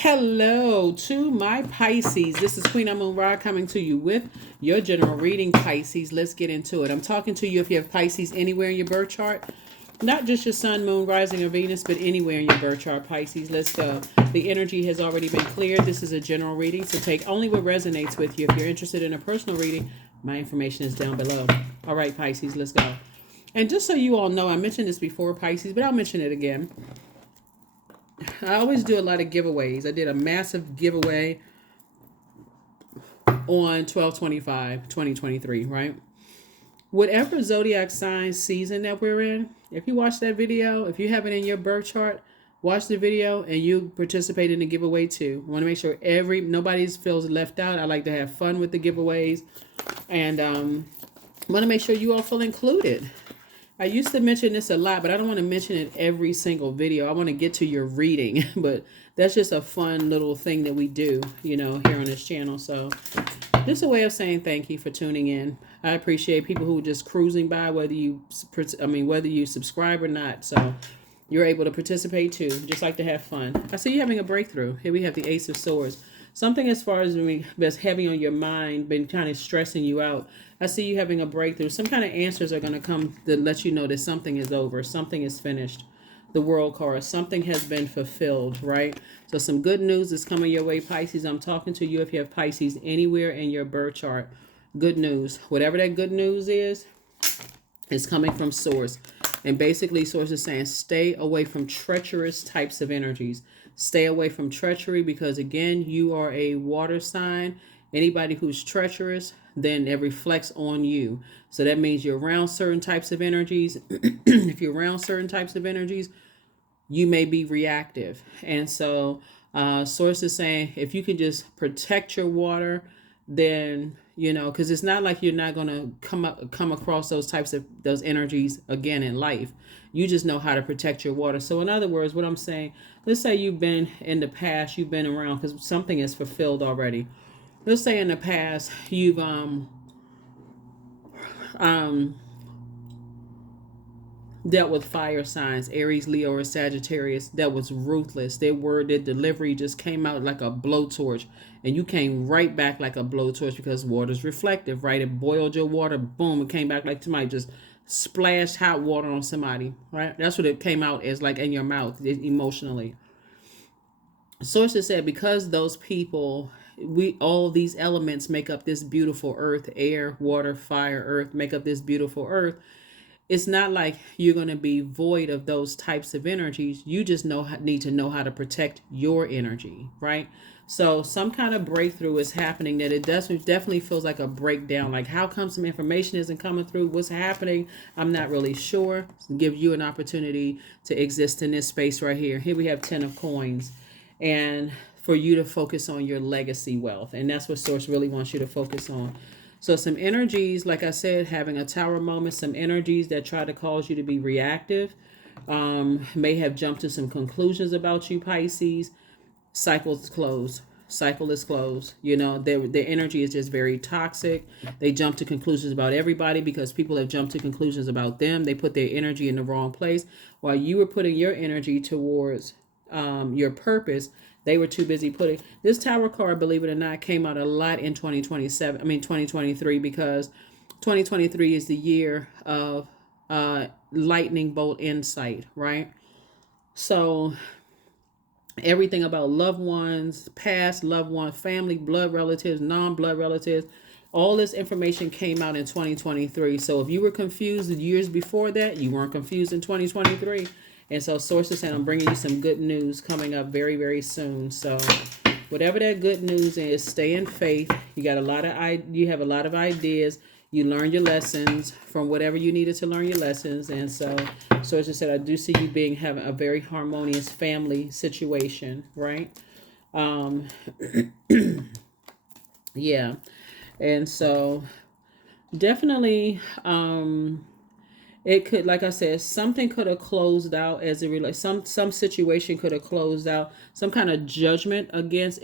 Hello to my Pisces. This is Queen Amun Ra coming to you with your general reading, Pisces. Let's get into it. I'm talking to you if you have Pisces anywhere in your birth chart. Not just your sun, moon, rising, or Venus, but anywhere in your birth chart, Pisces. Let's go. The energy has already been cleared. This is a general reading, so take only what resonates with you. If you're interested in a personal reading, my information is down below. All right, Pisces, let's go. And just so you all know, I mentioned this before, Pisces, but I'll mention it again. I always do a lot of giveaways. I did a massive giveaway on 12/25/2023, right? Whatever zodiac sign season that we're in, if you watch that video, if you have it in your birth chart, watch the video and you participate in the giveaway too. I want to make sure nobody feels left out. I like to have fun with the giveaways, and want to make sure you all feel included. I used to mention this a lot, but I don't want to mention it every single video. I want to get to your reading, but that's just a fun little thing that we do, here on this channel. So just a way of saying thank you for tuning in. I appreciate people who are just cruising by, whether you subscribe or not. So you're able to participate too. Just like to have fun. I see you having a breakthrough. Here we have the Ace of Swords. Something as far as that's heavy on your mind, been kind of stressing you out. I see you having a breakthrough. Some kind of answers are going to come to let you know that something is over. Something is finished. The World card. Something has been fulfilled, right? So some good news is coming your way, Pisces. I'm talking to you if you have Pisces anywhere in your birth chart. Good news. Whatever that good news is coming from Source. And basically, Source is saying stay away from treacherous types of energies. Stay away from treachery because, again, you are a water sign. Anybody who's treacherous, then it reflects on you. So that means you're around certain types of energies. If you're around certain types of energies, you may be reactive. And so Source is saying if you can just protect your water, then, because it's not like you're not going to come across those energies again in life. You just know how to protect your water. So in other words, what I'm saying, let's say you've been in the past, you've been around because something is fulfilled already. Let's say in the past you've dealt with fire signs, Aries, Leo, or Sagittarius, that was ruthless. Their delivery just came out like a blowtorch, and you came right back like a blowtorch because water's reflective, right? It boiled your water, boom, it came back like somebody just splashed hot water on somebody, right? That's what it came out as, like in your mouth, emotionally. Sources said because those people, all these elements make up this beautiful earth, air, water, fire, earth, make up this beautiful earth. It's not like you're going to be void of those types of energies. You just need to know how to protect your energy, right? So some kind of breakthrough is happening that it definitely feels like a breakdown. Like, how come some information isn't coming through? What's happening? I'm not really sure. Give you an opportunity to exist in this space right here. Here we have 10 of coins. And for you to focus on your legacy wealth. And that's what Source really wants you to focus on. So some energies, like I said, having a tower moment, some energies that try to cause you to be reactive, may have jumped to some conclusions about you, Pisces. Cycle is closed. Their energy is just very toxic. They jump to conclusions about everybody because people have jumped to conclusions about them. They put their energy in the wrong place. While you were putting your energy towards your purpose, they were too busy putting this tower card, believe it or not, came out a lot in 2023, because 2023 is the year of lightning bolt insight, right? So everything about loved ones, past loved ones, family, blood relatives, non-blood relatives, all this information came out in 2023. So if you were confused the years before that, you weren't confused in 2023. And so Sources said, I'm bringing you some good news coming up very, very soon. So whatever that good news is, stay in faith. You have a lot of ideas. You learned your lessons from whatever you needed to learn your lessons. And so Sources said, I do see you having a very harmonious family situation, right? Yeah. And so definitely, it could, like I said, something could have closed out as it relates. Some situation could have closed out. Some kind of judgment against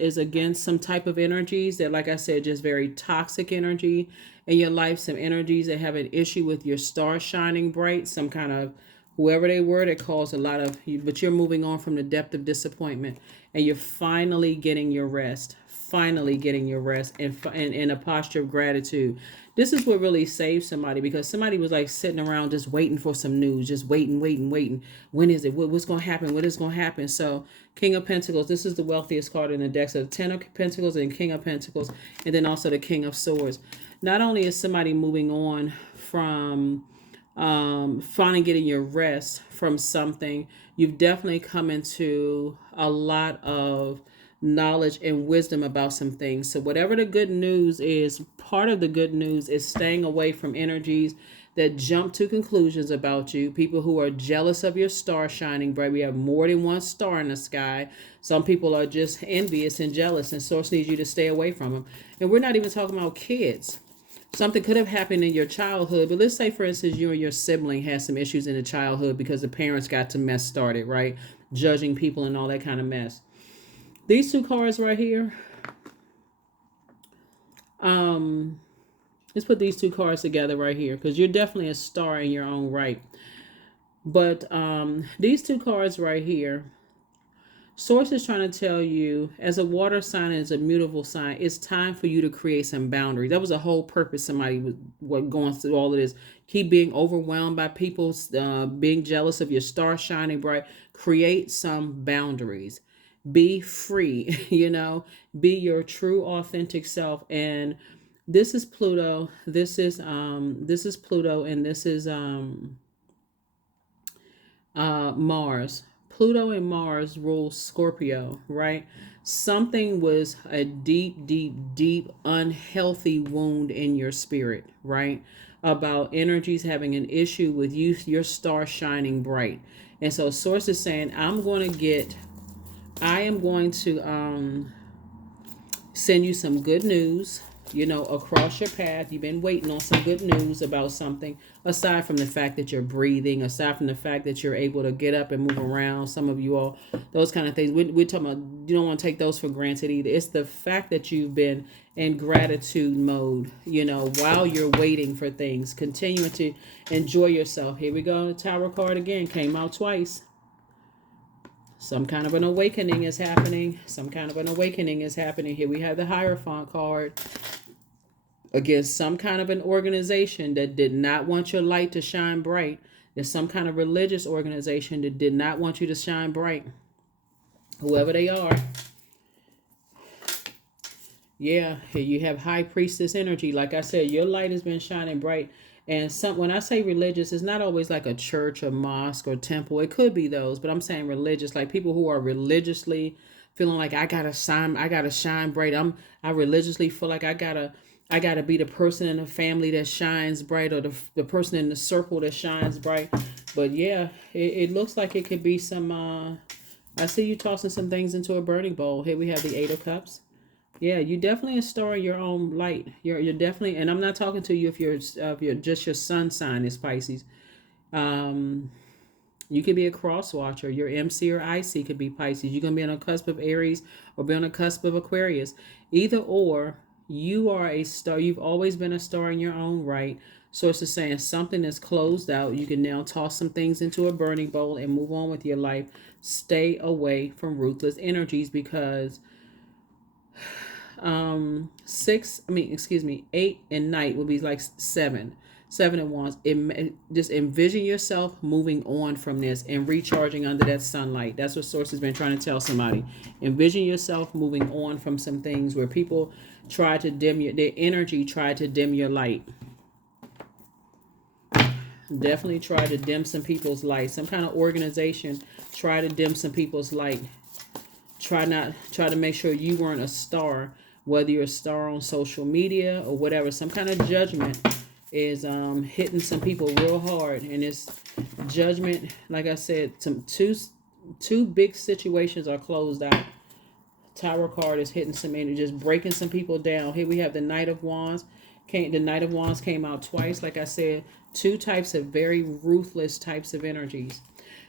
some type of energies that, like I said, just very toxic energy in your life. Some energies that have an issue with your star shining bright. Some kind of whoever they were that caused a lot of, but you're moving on from the depth of disappointment. and you're finally getting your rest. Finally getting your rest, and in a posture of gratitude. This is what really saved somebody, because somebody was like sitting around just waiting for some news, just waiting. When is it? What's going to happen? What is going to happen? So, King of Pentacles, this is the wealthiest card in the deck. So, Ten of Pentacles and King of Pentacles, and then also the King of Swords. Not only is somebody moving on from finally getting your rest from something, you've definitely come into a lot of knowledge and wisdom about some things. So whatever the good news is, part of the good news is staying away from energies that jump to conclusions about you. People who are jealous of your star shining bright. We have more than one star in the sky. Some people are just envious and jealous, and Source needs you to stay away from them. And we're not even talking about kids. Something could have happened in your childhood, but let's say, for instance, you and your sibling had some issues in the childhood because the parents got to mess started, right? Judging people and all that kind of mess. These two cards right here, let's put these two cards together right here, because you're definitely a star in your own right. But these two cards right here, Source is trying to tell you, as a water sign and as a mutable sign, it's time for you to create some boundaries. That was a whole purpose somebody was going through all of this. Keep being overwhelmed by people, being jealous of your star shining bright. Create some boundaries. Be free, be your true authentic self. And this is Pluto. This is Pluto, and this is Mars. Pluto and Mars rule Scorpio, right? Something was a deep unhealthy wound in your spirit, right? About energies having an issue with you, your star shining bright. And so Source is saying, I am going to send you some good news, across your path. You've been waiting on some good news about something, aside from the fact that you're breathing, aside from the fact that you're able to get up and move around. Some of you all, those kind of things. We're talking about, you don't want to take those for granted either. It's the fact that you've been in gratitude mode, while you're waiting for things, continuing to enjoy yourself. Here we go. The Tower card again came out twice. Some kind of an awakening is happening. Here we have the Hierophant card. Against some kind of an organization that did not want your light to shine bright. There's some kind of religious organization that did not want you to shine bright. Whoever they are. Yeah, here you have High Priestess energy. Like I said, your light has been shining bright. And when I say religious, it's not always like a church or mosque or temple. It could be those, but I'm saying religious, like people who are religiously feeling like I gotta shine bright. I religiously feel like I gotta be the person in the family that shines bright, or the person in the circle that shines bright. But yeah, it looks like it could be some. I see you tossing some things into a burning bowl. Here we have the Eight of Cups. Yeah, you definitely a star in your own light. You're definitely, and I'm not talking to you if you're just your sun sign is Pisces. You could be a cross watcher. Your MC or IC could be Pisces. You're gonna be on a cusp of Aries or be on a cusp of Aquarius. Either or, you are a star. You've always been a star in your own right. Source is saying something is closed out. You can now toss some things into a burning bowl and move on with your life. Stay away from ruthless energies, because 8 and night will be like 7 of wands. Just envision yourself moving on from this and recharging under that sunlight. That's what Source has been trying to tell somebody. Envision yourself moving on from some things where people try to dim their energy, try to dim your light. Definitely try to dim some people's light. Some kind of organization try to dim some people's light. Try to make sure you weren't a star, whether you're a star on social media or whatever. Some kind of judgment is hitting some people real hard, and it's judgment. Like I said, two big situations are closed out. Tower card is hitting some energy, just breaking some people down. Here we have the Knight of Wands. The Knight of Wands came out twice. Like I said, two types of very ruthless types of energies.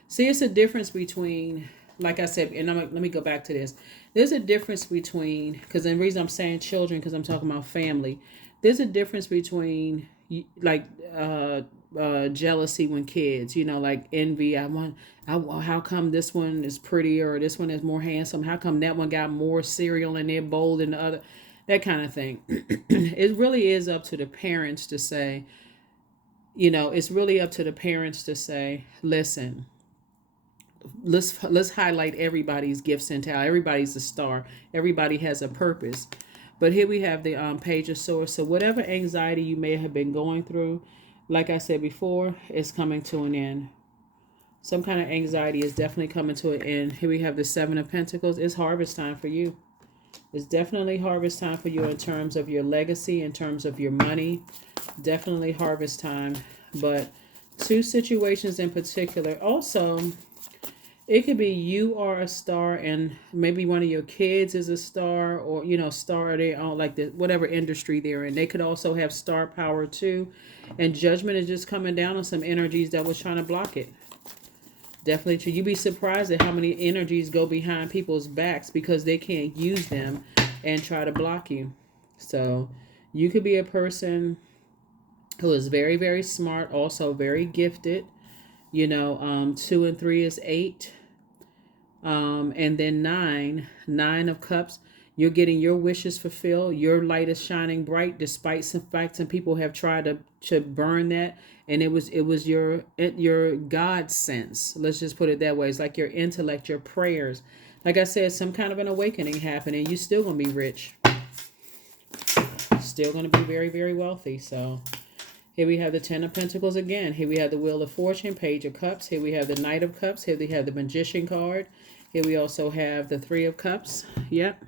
See, it's a difference between, like I said, and let me go back to this. There's a difference between, because the reason I'm saying children, because I'm talking about family. There's a difference between, like, jealousy when kids, like envy. How come this one is prettier or this one is more handsome? How come that one got more cereal and they're bold than the other? That kind of thing. It really is up to the parents to say, it's really up to the parents to say, listen, let's highlight everybody's gifts and talent. Everybody's a star. Everybody has a purpose. But here we have the Page of Swords. So whatever anxiety you may have been going through, like I said before, is coming to an end. Some kind of anxiety is definitely coming to an end. Here we have the Seven of Pentacles. It's harvest time for you. It's definitely harvest time for you in terms of your legacy, in terms of your money. Definitely harvest time. But two situations in particular. Also, it could be you are a star and maybe one of your kids is a star, or, star they on like the whatever industry they're in. They could also have star power too. And judgment is just coming down on some energies that was trying to block it. Definitely true. You'd be surprised at how many energies go behind people's backs because they can't use them and try to block you. So you could be a person who is very, very smart, also very gifted. 2 and 3 is 8. And then 9 of Cups. You're getting your wishes fulfilled. Your light is shining bright, despite some facts and people have tried to burn that. And it was your God sense. Let's just put it that way. It's like your intellect, your prayers. Like I said, some kind of an awakening happening. You're still going to be rich. Still going to be very, very wealthy. So here we have the Ten of Pentacles again. Here we have the Wheel of Fortune, Page of Cups. Here we have the Knight of Cups. Here we have the Magician card. Here we also have the Three of Cups. Yep.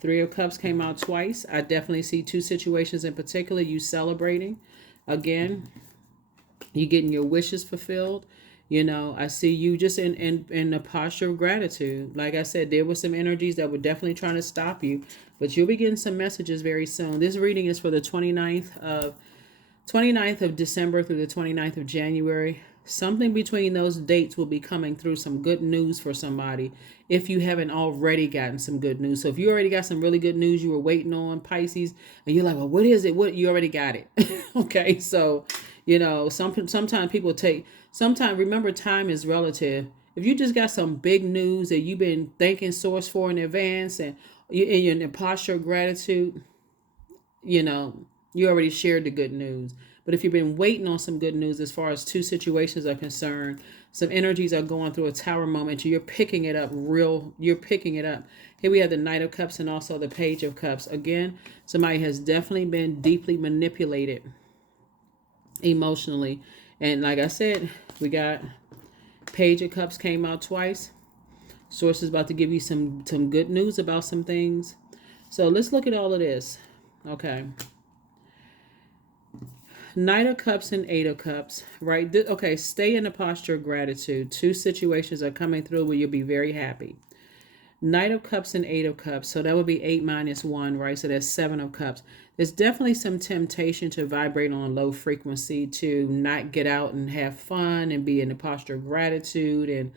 Three of Cups came out twice. I definitely see two situations in particular. You celebrating. Again, you getting your wishes fulfilled. I see you just in a posture of gratitude. Like I said, there were some energies that were definitely trying to stop you. But you'll be getting some messages very soon. This reading is for the 29th of December through the 29th of January. Something between those dates will be coming through, some good news for somebody if you haven't already gotten some good news. So if you already got some really good news you were waiting on, Pisces, and you're like, well, what is it? What, you already got it. Okay, so, sometimes people remember time is relative. If you just got some big news that you've been thanking source for in advance and you're in a posture of gratitude, you already shared the good news. But if you've been waiting on some good news as far as two situations are concerned, some energies are going through a tower moment. You're picking it up you're picking it up. Here we have the Knight of Cups and also the Page of Cups. Again, somebody has definitely been deeply manipulated emotionally. And like I said, we got Page of Cups came out twice. Source is about to give you some good news about some things. So let's look at all of this. Okay. Knight of Cups and 8 of Cups, right? Okay, stay in a posture of gratitude. Two situations are coming through where you'll be very happy. Knight of Cups and 8 of Cups. So that would be 8 minus 1, right? So that's 7 of Cups. There's definitely some temptation to vibrate on a low frequency, to not get out and have fun and be in a posture of gratitude. And,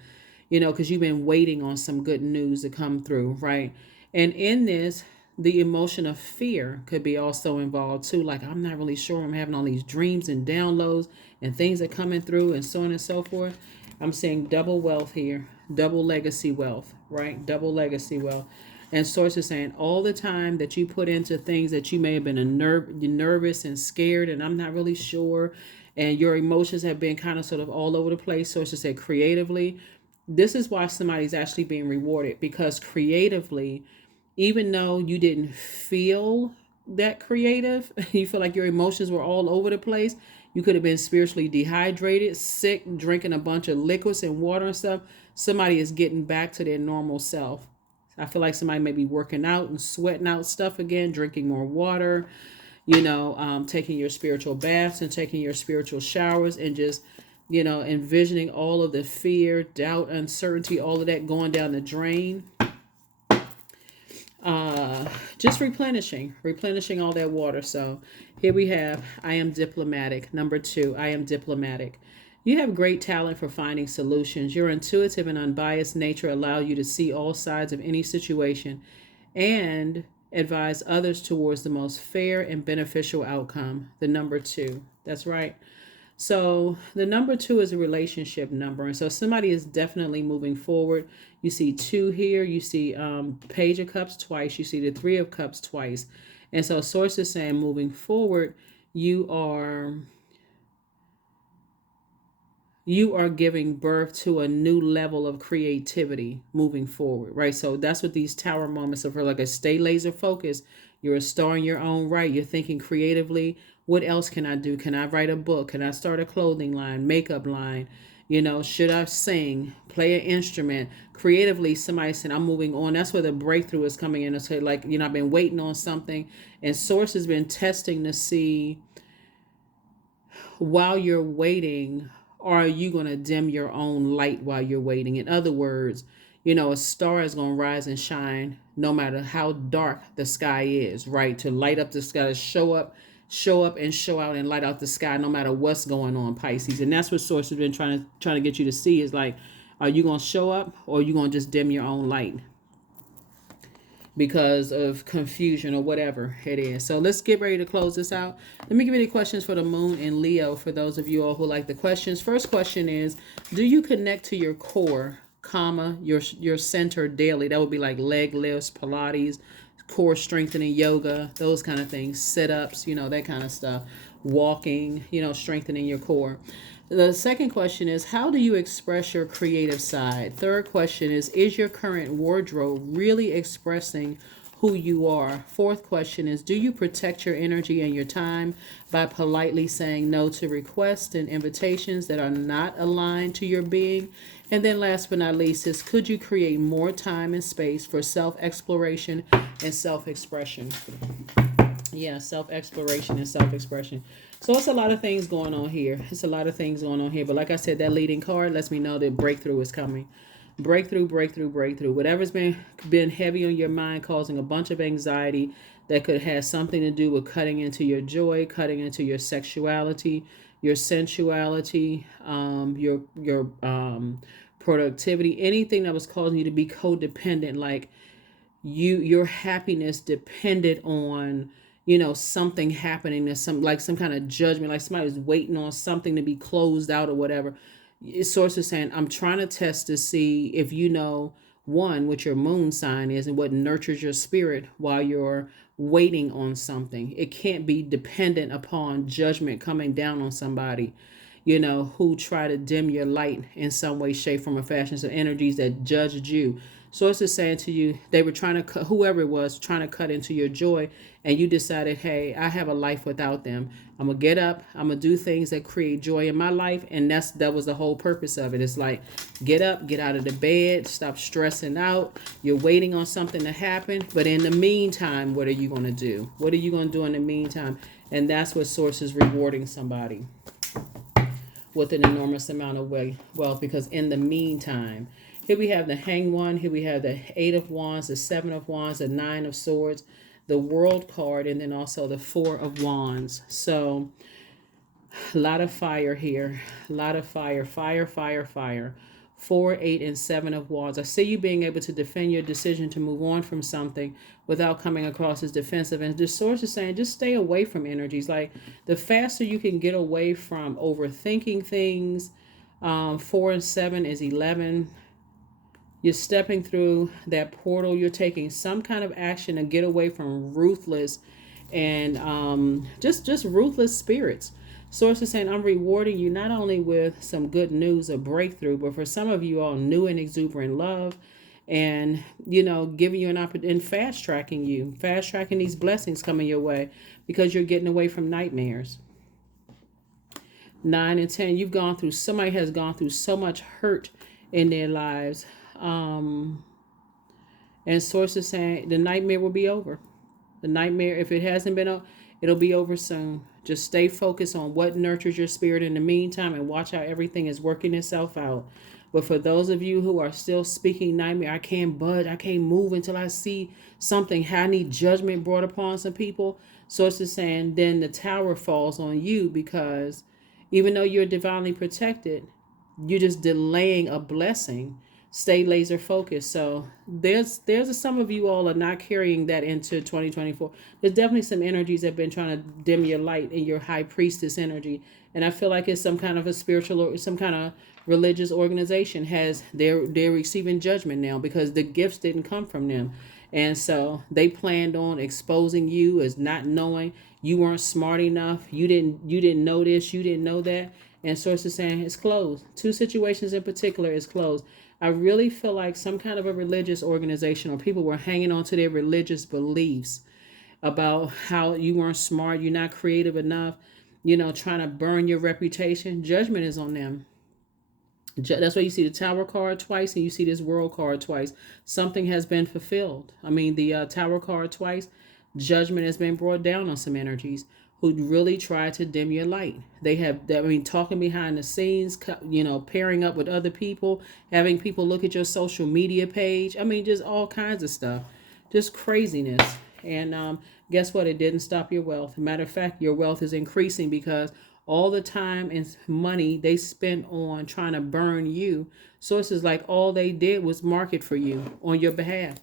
because you've been waiting on some good news to come through, right? And in this, the emotion of fear could be also involved too. Like, I'm not really sure. I'm having all these dreams and downloads and things are coming through and so on and so forth. I'm seeing double wealth here, double legacy wealth, right? Double legacy wealth. And Source is saying all the time that you put into things that you may have been nervous and scared and I'm not really sure. And your emotions have been kind of sort of all over the place. Source is saying creatively, this is why somebody's actually being rewarded, because creatively, even though you didn't feel that creative, you feel like your emotions were all over the place. You could have been spiritually dehydrated, sick, drinking a bunch of liquids and water and stuff. Somebody is getting back to their normal self. I feel like somebody may be working out and sweating out stuff again, drinking more water, taking your spiritual baths and taking your spiritual showers and just, envisioning all of the fear, doubt, uncertainty, all of that going down the drain. Just replenishing all that water. So here we have, I am diplomatic. Number 2, I am diplomatic. You have great talent for finding solutions. Your intuitive and unbiased nature allow you to see all sides of any situation. And advise others towards the most fair and beneficial outcome. The number 2. That's right. So the number 2 is a relationship number. And so somebody is definitely moving forward. You see 2 here. You see Page of Cups twice. You see the 3 of Cups twice. And so Source is saying moving forward, you are giving birth to a new level of creativity moving forward, right? So that's what these tower moments are for, like a stay laser focused. You're a star in your own right. You're thinking creatively. What else can I do? Can I write a book? Can I start a clothing line, makeup line? Should I sing, play an instrument? Creatively, somebody said, I'm moving on. That's where the breakthrough is coming in. It's like, I've been waiting on something, and Source has been testing to see, while you're waiting, are you going to dim your own light while you're waiting? In other words, a star is going to rise and shine no matter how dark the sky is, right? To light up the sky, to show up and show out and light out the sky no matter what's going on, Pisces. And that's what Source has been trying to get you to see, is like, are you going to show up, or are you going to just dim your own light because of confusion or whatever it is? So let's get ready to close this out. Let me give you the questions for the moon and Leo for those of you all who like the questions. First question is, do you connect to your core, your center daily? That would be like leg lifts, Pilates, core strengthening, yoga, those kind of things, sit-ups, that kind of stuff, walking, strengthening your core. The second question is, how do you express your creative side? Third question is your current wardrobe really expressing who you are? Fourth question is, do you protect your energy and your time by politely saying no to requests and invitations that are not aligned to your being? And then last but not least is, could you create more time and space for self-exploration and self-expression? Yeah, self-exploration and self-expression. So it's a lot of things going on here. But like I said, that leading card lets me know that breakthrough is coming. Breakthrough. Whatever's been heavy on your mind, causing a bunch of anxiety, that could have something to do with cutting into your joy, cutting into your sexuality, your sensuality, your productivity, anything that was causing you to be codependent, like your happiness depended on something happening, to some kind of judgment, like somebody was waiting on something to be closed out or whatever. Source is saying, I'm trying to test to see if one, what your moon sign is and what nurtures your spirit while you're waiting on something. It can't be dependent upon judgment coming down on somebody who try to dim your light in some way, shape, form, or fashion. So energies that judged you. Source is saying to you, they were trying to cut, whoever it was, trying to cut into your joy, and you decided, hey, I have a life without them. I'm going to get up, I'm going to do things that create joy in my life, and that was the whole purpose of it. It's like, get up, get out of the bed, stop stressing out. You're waiting on something to happen, but in the meantime, what are you going to do? What are you going to do in the meantime? And that's what Source is rewarding somebody with an enormous amount of wealth, because in the meantime, here we have the Hanged One, here we have the 8 of Wands, the 7 of Wands, the 9 of Swords, the World card, and then also the 4 of Wands. So a lot of fire here, a lot of fire. 4, 8, and 7 of Wands. I see you being able to defend your decision to move on from something without coming across as defensive. And the Source is saying, just stay away from energies. Like, the faster you can get away from overthinking things. 4 and 7 is 11. You're stepping through that portal. You're taking some kind of action to get away from ruthless and just ruthless spirits. Source is saying, I'm rewarding you not only with some good news of breakthrough, but for some of you all, new and exuberant love, and giving you an opportunity and fast tracking these blessings coming your way, because you're getting away from nightmares. 9 and 10, somebody has gone through so much hurt in their lives. And Source is saying the nightmare will be over. The nightmare, if it hasn't been, it'll be over soon. Just stay focused on what nurtures your spirit in the meantime, and watch how everything is working itself out. But for those of you who are still speaking nightmare, I can't budge, I can't move until I see something, I need judgment brought upon some people. Source is saying, then the tower falls on you, because even though you're divinely protected, you're just delaying a blessing stay laser focused. So there's some of you all are not carrying that into 2024. There's definitely some energies that have been trying to dim your light in your high priestess energy, and I feel like it's some kind of a spiritual or some kind of religious organization has they're receiving judgment now because the gifts didn't come from them, and so they planned on exposing you as not knowing. You weren't smart enough. You didn't know this, you didn't know that. And sources saying it's closed. Two situations in particular is closed. I really feel like some kind of a religious organization or people were hanging on to their religious beliefs about how you weren't smart, you're not creative enough, trying to burn your reputation. Judgment is on them. That's why you see the Tower card twice and you see this World card twice. Something has been fulfilled. I mean, the Tower card twice, judgment has been brought down on some energies who really tried to dim your light. They have, I mean, talking behind the scenes, pairing up with other people, having people look at your social media page. I mean, just all kinds of stuff, just craziness. And guess what? It didn't stop your wealth. Matter of fact, your wealth is increasing because all the time and money they spent on trying to burn you. Sources like all they did was market for you on your behalf.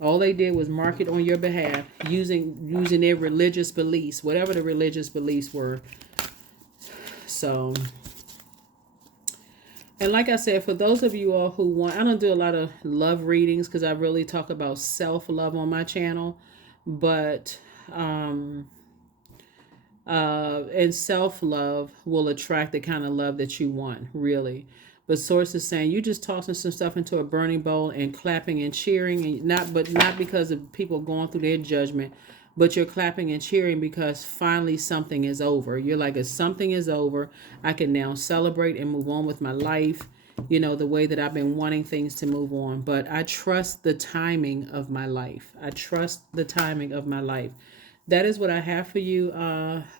All they did was market on your behalf using their religious beliefs, whatever the religious beliefs were. So, and like I said, for those of you all who want, I don't do a lot of love readings because I really talk about self-love on my channel, but and self-love will attract the kind of love that you want, really. But source is saying you just tossing some stuff into a burning bowl and clapping and cheering, and not because of people going through their judgment, but you're clapping and cheering because finally something is over. You're like, if something is over, I can now celebrate and move on with my life, the way that I've been wanting things to move on. But I trust the timing of my life. I trust the timing of my life. That is what I have for you,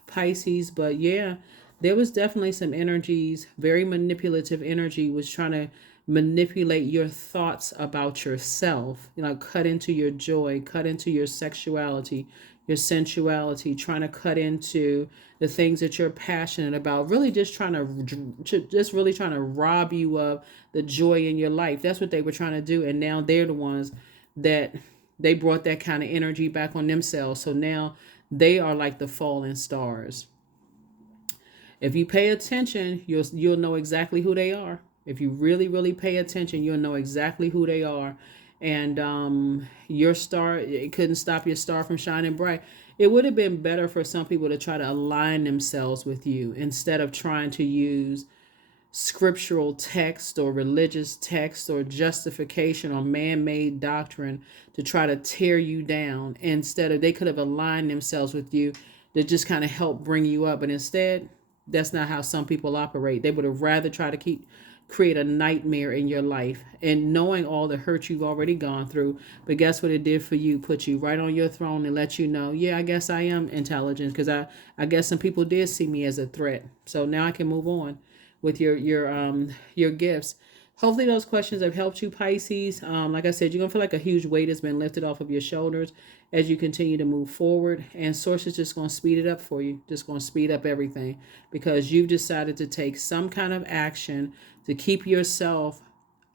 Pisces. But yeah, there was definitely some energies, very manipulative energy was trying to manipulate your thoughts about yourself, cut into your joy, cut into your sexuality, your sensuality, trying to cut into the things that you're passionate about, really just really trying to rob you of the joy in your life. That's what they were trying to do. And now they're the ones that they brought that kind of energy back on themselves. So now they are like the fallen stars. If you pay attention, you'll know exactly who they are. If you really, really pay attention, you'll know exactly who they are. And your star, it couldn't stop your star from shining bright. It would have been better for some people to try to align themselves with you instead of trying to use scriptural text or religious text or justification or man-made doctrine to try to tear you down. Instead of, they could have aligned themselves with you to just kind of help bring you up. But instead, that's not how some people operate. They would have rather try to create a nightmare in your life, and knowing all the hurt you've already gone through. But guess what it did for you? Put you right on your throne and let you know, yeah, I guess I am intelligent, because I guess some people did see me as a threat. So now I can move on with your gifts. Hopefully those questions have helped you, Pisces. Like I said, you're going to feel like a huge weight has been lifted off of your shoulders as you continue to move forward. And Source is just going to speed it up for you. Just going to speed up everything because you've decided to take some kind of action to keep yourself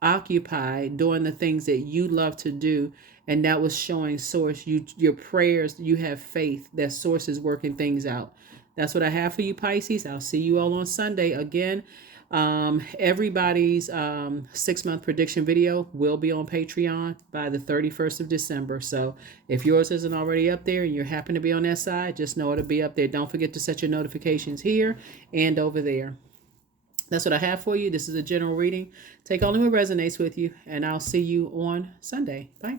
occupied doing the things that you love to do. And that was showing Source, your prayers, you have faith that Source is working things out. That's what I have for you, Pisces. I'll see you all on Sunday again. Everybody's 6-month prediction video will be on Patreon by the 31st of December. So if yours isn't already up there and you happen to be on that side, just know it'll be up there. Don't forget to set your notifications here and over there. That's what I have for you. This is a general reading. Take only what resonates with you, and I'll see you on Sunday. Bye.